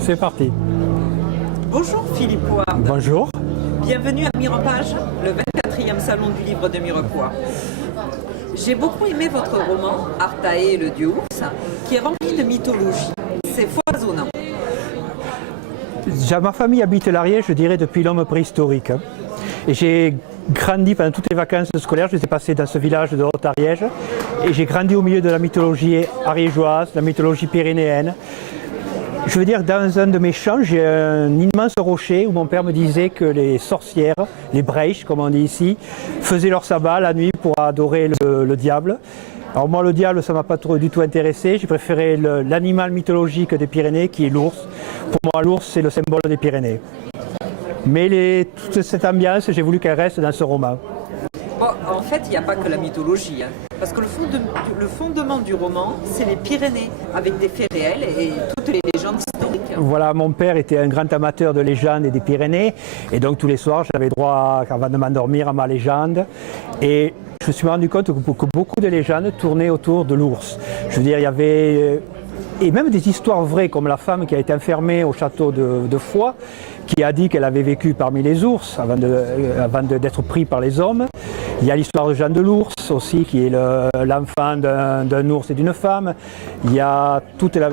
C'est parti. Bonjour Philippe Ward. Bonjour. Bienvenue à Mirepages, le 24e salon du livre de Mirepoix. J'ai beaucoup aimé votre roman, Artaé et le dieu ours, qui est rempli de mythologie. C'est foisonnant. Ma famille habite l'Ariège, je dirais, depuis l'homme préhistorique. Et j'ai grandi pendant toutes les vacances scolaires, je les ai passées dans ce village de Haute-Ariège. Et j'ai grandi au milieu de la mythologie ariégeoise, de la mythologie pyrénéenne. Je veux dire, dans un de mes champs, j'ai un immense rocher où mon père me disait que les sorcières, les brèches, comme on dit ici, faisaient leur sabbat la nuit pour adorer le diable. Alors moi, le diable, ça ne m'a pas du tout intéressé. J'ai préféré l'animal mythologique des Pyrénées, qui est l'ours. Pour moi, l'ours, c'est le symbole des Pyrénées. Mais toute cette ambiance, j'ai voulu qu'elle reste dans ce roman. Bon, en fait, il n'y a pas que la mythologie, parce que le fondement du roman, c'est les Pyrénées, avec des faits réels et toutes les légendes historiques. Voilà, mon père était un grand amateur de légendes et des Pyrénées, et donc tous les soirs, j'avais droit, avant de m'endormir, à ma légende. Et je me suis rendu compte que beaucoup de légendes tournaient autour de l'ours. Je veux dire, il y avait... Et même des histoires vraies, comme la femme qui a été enfermée au château de Foix, qui a dit qu'elle avait vécu parmi les ours avant d'être pris par les hommes. Il y a l'histoire de Jean de l'ours aussi, qui est l'enfant d'un ours et d'une femme. Il y a toute la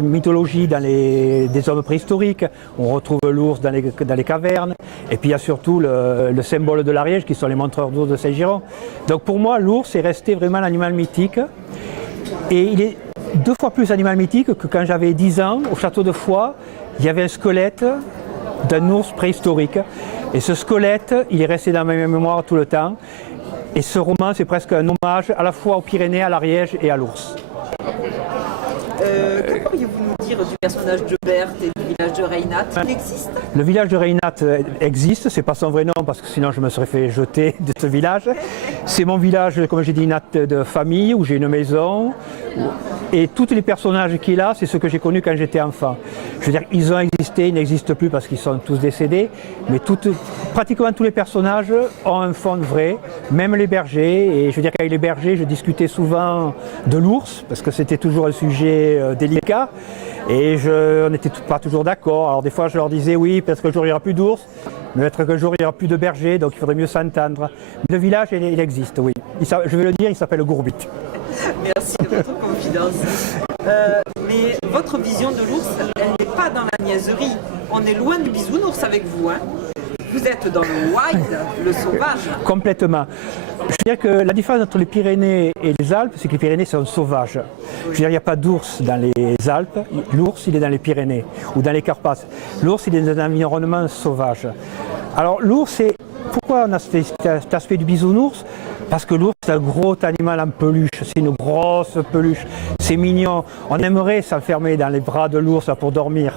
mythologie des hommes préhistoriques. On retrouve l'ours dans les cavernes. Et puis il y a surtout le symbole de l'Ariège, qui sont les montreurs d'ours de Saint-Giron. Donc pour moi, l'ours est resté vraiment l'animal mythique. Et il est 2 fois plus animal mythique que quand j'avais 10 ans, au château de Foix, il y avait un squelette d'un ours préhistorique. Et ce squelette, il est resté dans ma mémoire tout le temps. Et ce roman, c'est presque un hommage à la fois aux Pyrénées, à l'Ariège et à l'ours. Que pourriez-vous nous dire du personnage de Berthe et du village de Reynat? Il existe? Le village de Reynat existe, c'est pas son vrai nom parce que sinon je me serais fait jeter de ce village. C'est mon village, comme j'ai dit, de famille, où j'ai une maison. Et tous les personnages qu'il a, c'est ceux que j'ai connus quand j'étais enfant. Je veux dire, ils ont existé, ils n'existent plus parce qu'ils sont tous décédés, mais pratiquement tous les personnages ont un fond vrai, même les bergers. Et je veux dire qu'avec les bergers, je discutais souvent de l'ours, parce que c'était toujours un sujet délicat, et on n'était pas toujours d'accord. Alors des fois, je leur disais, oui, peut-être qu'un jour il n'y aura plus d'ours, mais peut-être qu'un jour il n'y aura plus de bergers, donc il faudrait mieux s'entendre. Le village, il existe, oui. Je vais le dire, il s'appelle Gourbit. Merci de votre confidence. Mais votre vision de l'ours, elle n'est pas dans la niaiserie. On est loin du bisounours avec vous. Vous êtes dans le wild, le sauvage. Complètement. Je veux dire que la différence entre les Pyrénées et les Alpes, c'est que les Pyrénées sont sauvages. Je veux dire, il n'y a pas d'ours dans les Alpes. L'ours, il est dans les Pyrénées ou dans les Carpates. L'ours, il est dans un environnement sauvage. Alors l'ours, c'est... Pourquoi on a cet aspect du bisounours? Parce que l'ours, c'est un gros animal en peluche, c'est une grosse peluche, c'est mignon. On aimerait s'enfermer dans les bras de l'ours pour dormir.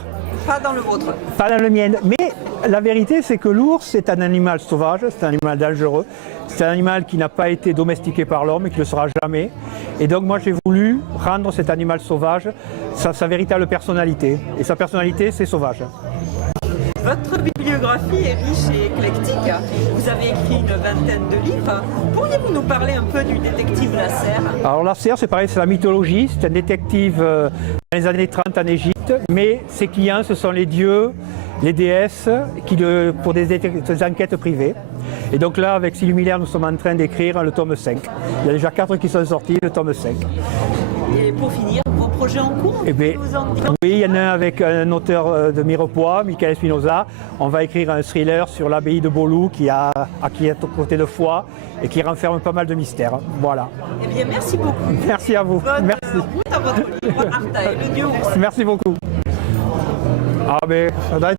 Pas dans le vôtre. Pas dans le mien. Mais la vérité, c'est que l'ours, c'est un animal sauvage, c'est un animal dangereux. C'est un animal qui n'a pas été domestiqué par l'homme et qui ne le sera jamais. Et donc moi, j'ai voulu rendre cet animal sauvage sa véritable personnalité. Et sa personnalité, c'est sauvage. Votre bibliographie est riche et éclectique. Vous avez écrit une vingtaine de livres. Pourriez-vous nous parler un peu du détective Lasserre? Alors Lasserre, c'est pareil, c'est la mythologie. C'est un détective dans les années 30 en Égypte. Mais ses clients, ce sont les dieux, les déesses, pour des enquêtes privées. Et donc là, avec Sylvie Miller, nous sommes en train d'écrire le tome 5. Il y a déjà 4 qui sont sortis, le tome 5. Et pour finir, vos projets en cours? Oui, il y en a un avec un auteur de Mirepoix, Michael Spinoza. On va écrire un thriller sur l'abbaye de Beauloup qui est à côté de Foix et qui renferme pas mal de mystères. Voilà. Eh bien, merci beaucoup. Merci à vous. Bonne merci. route à votre livre, Artaé, le dieu ours. Merci beaucoup. Ah, mais ça doit être